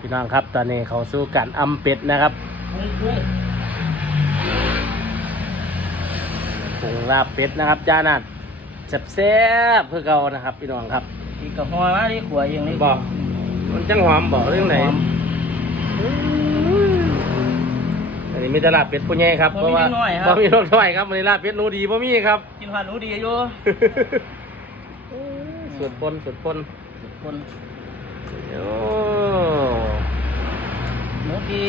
พี่น้องครับตอนนี้เขาสู้กันอำเป็ดนะครับปุ้งปุ้งปรุงลาบเป็ดนะครับจ้านัดแซ่บๆเพื่อเก่านะครับ พี่น้องครับอีกกับหอยมาที่ขวายอย่างนี้บอกมันจังหอมบอกเรื่องไหนหอมอันนี้มีแตลาบเป็ดผู้ใหญ่ครับบ่มีเพราะว่าเล็กน้อยครับบ่มีลูกน้อยครับวันนี้ลาบเป็ดหนูดีบ่มีครับ กินผ่านหนูดีอยู่สุดปนสุดปนคนโอ้ห นูดี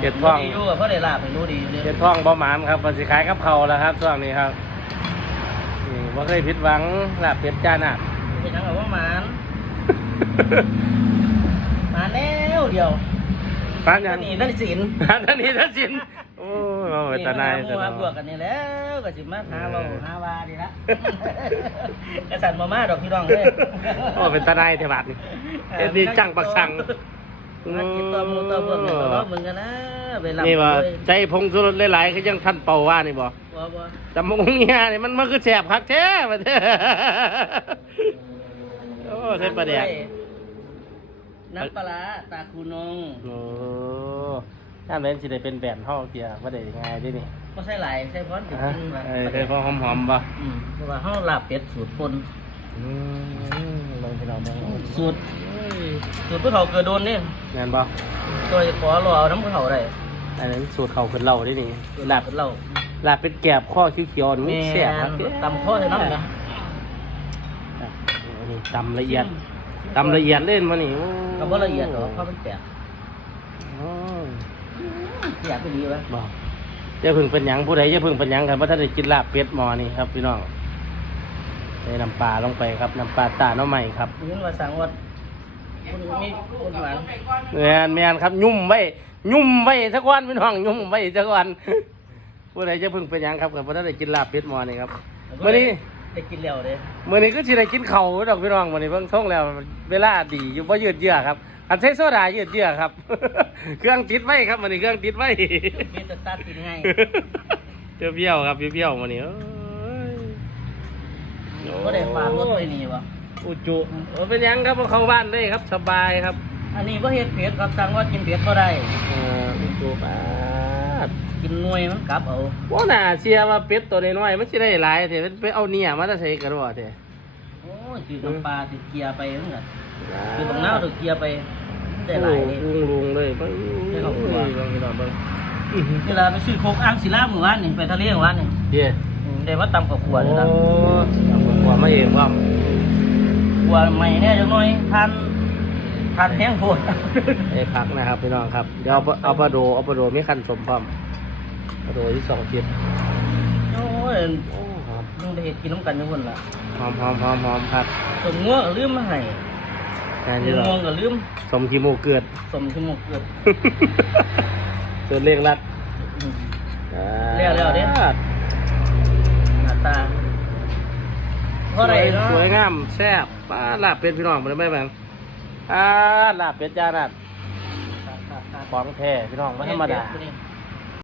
เก็บท้อง หนูดีอยู่กับพ่อได้ลาบให้หนูดีเลยเจ็ดท้องบ่หมานครับมันสิขายกับเขาวแล้วครับช่วงนี้ครับนี่บ่เคยผิดหวังลาบเป็ดจ้านัดเป็นยังไงว่าหมานหมาแล้วเดียวฟังยังนี่นั่นสินท่านนี้ท่านสินโอ้ยเอาไปตาหนายนี่ตามาหบวกกันนี่แล้วก็สิมาหาเราหาวาดีละกระสันมาม่าดอกพี่น้องเลย โอ้เป็นตาหนายเทบาทนี่เอ็ดดีจังปักสัง มากินตัวหมูตัวเบิ่งเนี่ยรอบมึงกันนะเวลานี่ว่าเลยใจพงสุรสหลายๆคือยังท่านเป่าว่านี่บ่ว่าว่าจำมงเงี้ยนี่มันมันคือแสบคักแท้มาเด้อโอ้ใช่ประเดี๋ยวน้ำปลาร้าตาคูนงโอ้ท่านเล่นสิได้เป็นแบรนด์เฮาเกียว่าได้ง่ายเด้นี่ก็ใส่หลายใส่พร้อมติดฮะกินมาเอ้ยใส่พอหอมๆบ่อืมเพราะว่าเฮาลาบเป็ดสูตรปนอืมลองไปลองเบิ่งสูตร สูตรผู้เฒ่าเกิดโดนนี่งานบ่ตัวจะขอรอเอาน้ำผู้เฒ่าได้อันนั้นสูตรเขาขึ้นเหล่าได้นี่สูตรลาบเราลาบเป็นแกบข้อเขียวๆนี่มันแซ่บครับตำข้อใส่น้ำนะอะนี่ตำละเอียดตำละเอียดเล่นมานี่โก็บ่ละเอียดหรอกเพราะมันแตกโอ้ยอยากไปดีวะบอกอย่าเพึ่งเป็นหยังผู้ใดอย่าเพึ่งเป็นหยังครับเพราะถ้าได้กินลาบเป็ดหมอนี่ครับพี่น้องใส่น้ำปลาลงไปครับน้ำปลาตาหน้อใหม่ครับนี่ว่าสั่งว่า คุณมีคุณหวานแมนแมนครับยุ่มไว้ยุ่มไว้สักวันพี่น้องยุ่มไว้สักวันผู้ใดจะเพึ่งเป็นหยังครับครับเพราะถ้าได้กินลาบเป็ดหมอนี่ครับเมื่อนี้ได้กินแล้วเด้เมื่อนี้ก็สิได้กินเข่าวดอกพี่น้องมื่อนี้เบิ่งท่องแล้ว เวลาดีอยู่บ่ยืดเยื้อครับ อันใช้โซดายืดเยื้อครับ เครื่องติดไว้ครับมื่อนี้เครื่องติดไว้มีสตาร์ทกินง่ายเปรี้ยวๆครับเปรี้ยวๆมื่อนี้เอ้ยก็ได้ฝากรถไปนี่วะ อุจุเออเป็นหยังครับเข้าบ้านได้ครับสบายครับ อันนี้ว่าเฮ็ดเผ็ดครับสั่งว่ากินเผ็ดก็ได้เอออุจุปาดกินหน่วยมันกลับเอาว่าน่าเชียร์ว่าเป็ดตัวน้อยๆมันสิได้หลายแต่ไปเอาเนี่ยมาจะใส่กระโดดเถอะโอ้ยจืดน้ำปลาติดเกียร์ไปนั่นแหละจืดบักน้าวติดเกียร์ไปได้หลายเลยลุงลุงๆเลยเบิ่งได้ครอบครัวเบิ่งพี่น้องเบิ่งเวลาไปซื้อโคกอ่างศิลาหมู่บ้านนี่ไปทะเลหมู่บ้านนี่เย้อืมได้มาตำกับขวดนี่ละโอ้ตำกับขวดมาเองว่าข วดใหม่แน่จังหน่อยทานทานแห้งโพดไอ้พักนะครับพี่น้องครับเดี๋ยวเอาปลาเอาปลาโดเอาปลาโดไม่คันสมพร้อมปลาโดที่สองชิ้นโอ้ยโอ้หอมมึงได้เห็ดกินน้ำกันทุกคนล่ะหอมหอมหอมหอมครับส่วนง่วงก็ลืมมาให้งานนี้เราง่วงก็ลืมสมขี้หมูเกิดสมที่หมกเกือบส่วนเล็กรักอืมเรียกแล้วเด้หน้ เท่าไหวรยเนาะ สวยงามแซ่บป้าลาบเป็ดพี่น้องมันไม่แบ่งอ่าลาบเป็ดจานัดของแท้พี่น้องไม่ธรรมดาเผ็ด